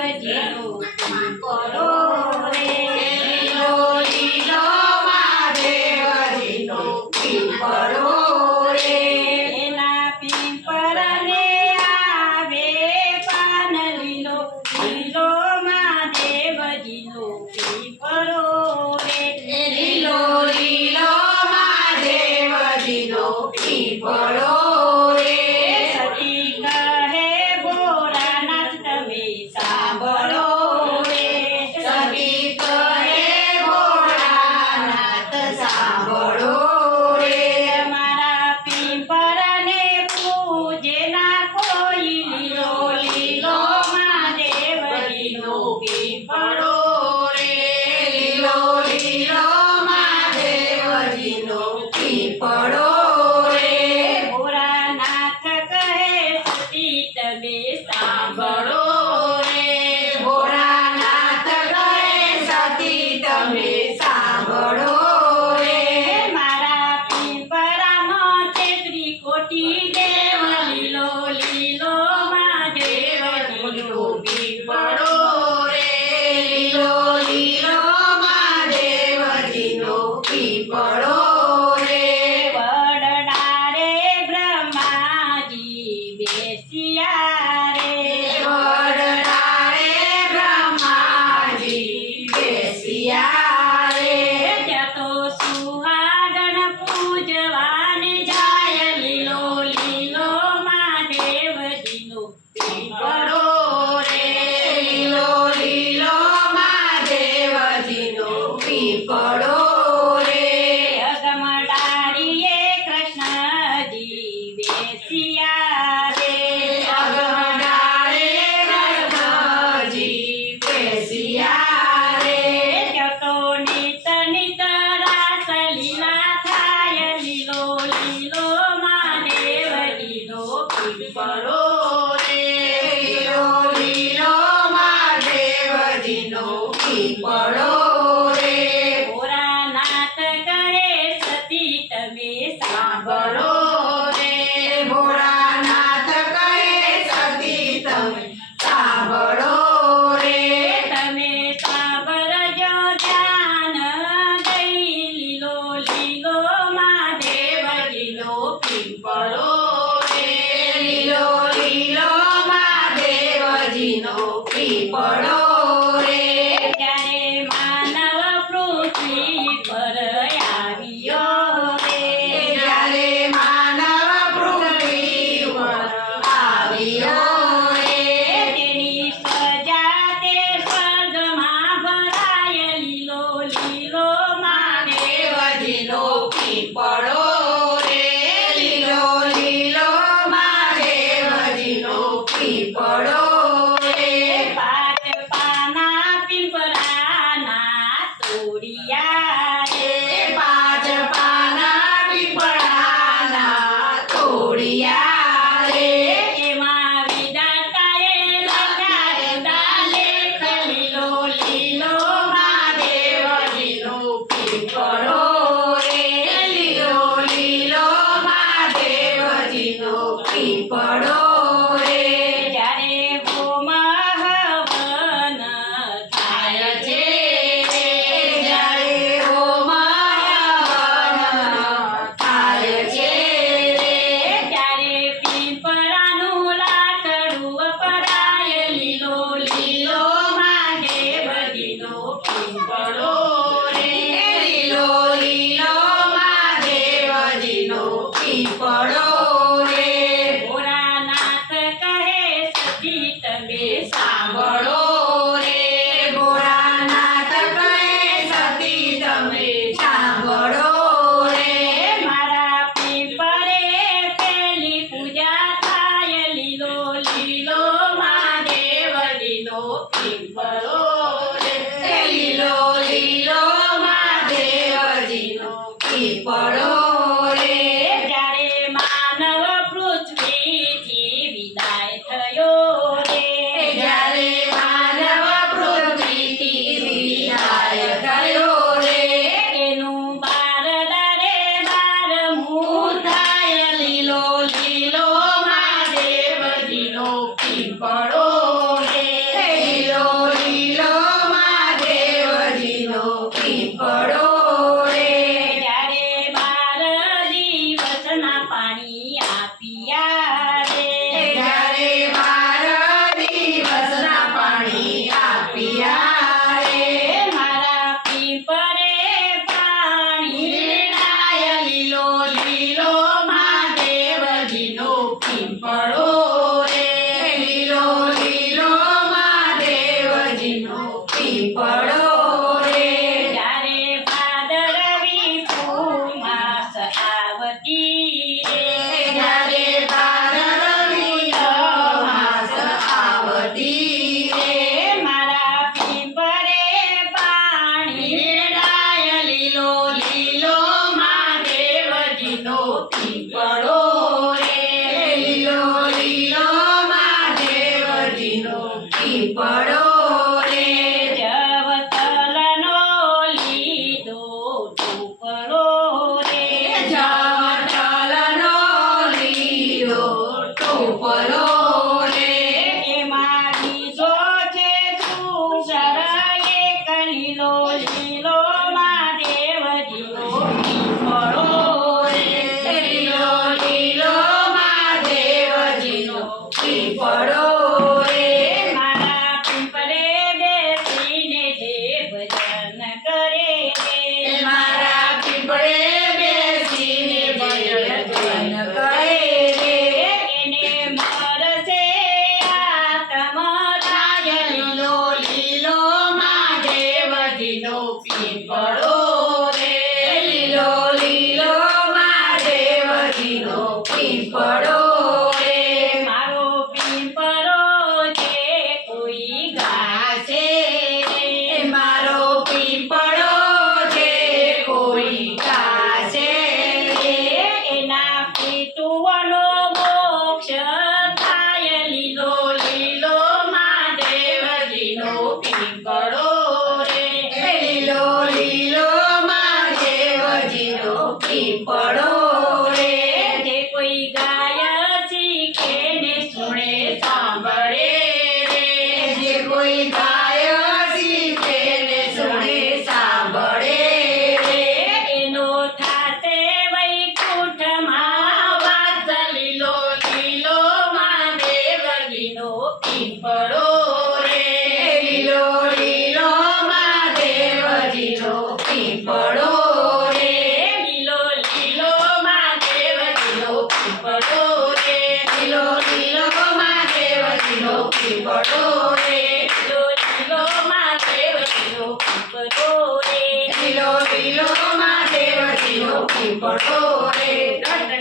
મહાદેવજીનો પીપળો રે લીલો લીલો મહાદેવજીનો પીપળો રે એના પીપળને આવે પાન લીલો લીલો મહાદેવજીનો પીપળો રે લીલો લીલો મહાદેવજીનો પીપળો રે સતી કહે ભોળાનાથ તમે સાંભળો રે સતી કહે ભોળાનાથ સાંભળો રે મારા પીપળને પૂજે નાખો લીલો લીલો મહાદેવજીનો પીપળો રે લીલો લીલો મહાદેવજીનો પીપળો રે ભોળાનાથ કહે સતી તમે સાંભળો રે ભોળાનાથ કહે સતી તમે સાંભળો રે મારા પીપળામાં તેત્રી કોટી દેવ લીલો લીલો મહાદેવજીનો પીપળો રે લીલો લીલો મહાદેવજીનો પીપળો રે વડડારે બ્રહ્માજી બેસ્યા રે વડડારે બ્રહ્માજી બેસ્યા રે ત્યાં તો સુહાગણ પૂજવાને જાય લીલો લીલો મહાદેવજીનો પીપળો રે લીલો લીલો મહાદેવજીનો પીપળો રે અગમડારીએ કૃષ્ણજી બેસ્યા રે અગમડારે કૃષ્ણજી બેસ્યા રે ત્યાં તો નિત નિત રાસ લીલા થાય લીલો લીલો મહાદેવજીનો પીપળો રે લીલો લીલો મહાદેવજીનો પીપળો રે ભોળાનાથ કહે સતી તમે સાંભળો રે ભોળાનાથ કહે સતી તમે સાંભળો રે તમે સાંભળજો ધ્યાન દઈ લીલો લીલો મહાદેવજીનો પીપળો રે લીલો લીલો મહાદેવજીનો પીપળો રે ત્યારે માનવ પૃથ્વી પર આવ્યો રે જ્યારે માનવ પૃથ્વી પર આવ્યો રે તેની સજા તે સ્વર્ગમાં ભરાય લીલો લીલો મહાદેવજીનો પીપળો રે લીલો લીલો મહાદેવજીનો પીપળો રે પાંચ પાના પીપળાના તોડિયા રે પાંચ પાના પીપળાના તોડિયા રે એમાં વિધાતાએ લખાયેલા લેખ લીલો લીલો મહાદેવજીનો પીપળો રે લીલો લીલો મહાદેવજીનો પીપળો રે જ્યારે હોમ હવન થાય છે જ્યારે હોમ હવન થાય છે રે ત્યારે પીપળાનું લાકડું વપરાય લીલો લીલો મહાદેવજીનો પીપળો રે લીલો લીલો મહાદેવજીનો પીપળો રે ભોળાનાથ કહે સતી તમે સાંભળો રે ભોળાનાથ કહે સતી તમે સાંભળો રે મારા પીપળે પેલી પૂજા થાય લીલો લીલો મહાદેવજીનો પીપળો રે લીલો લીલો મહાદેવજીનો પીપળો રે જ્યારે માનવ પૃથ્વીથી વિદાય થયો રે જ્યારે માનવ પૃથ્વીથી વિદાય થયો રે એનું બારદારે બારમું થાય લીલો લીલો મહાદેવજીનો પીપળો રે લીલો પીપળો રે જવતલનો લીધો ટુકડો રે જવટલનો લીલો ટોપલો રે એમાં બીજો છે સુસર એક લીલો લીલો મહાદેવજીનો પીપળો રે લીલો લીલો મહાદેવજીનો પીપળો રે મારા પીપળે બેસીને જે ભજન કરે રે મારા પીપળે બેસીને ભજન કરે રે એને મરશે આત્મરાય લીલો લીલો મહાદેવજીનો પીપળો રે લીલો લીલો મહાદેવજીનો પીપળો રે મારો પીપળો જે કોઈ ગાશે મારો પીપળો છે કોઈ ગાશે એના પિતુઓનો મોક્ષ થાય લીલો લીલો મહાદેવજીનો પીપળો રે લીલો લીલો મહાદેવજીનો પીપળો રે જે કોઈ ગાય શીખે ને સુણે સાંભળે રે જે કોઈ ગાય શીખે ને સુણે સાંભળે રે એનો થાતે વૈકુંઠમાં વાસ લીલો લીલો મહાદેવજીનો પીપળો રે લીલો લીલો મહાદેવજીનો પીપળો રે લીલો લીલો મહાદેવજીનો પીપળો રે લીલો લીલો મહાદેવજીનો પીપળો રે લીલો લીલો મહાદેવજીનો પીપળો રે લીલો લીલો મહાદેવજીનો પીપળો રે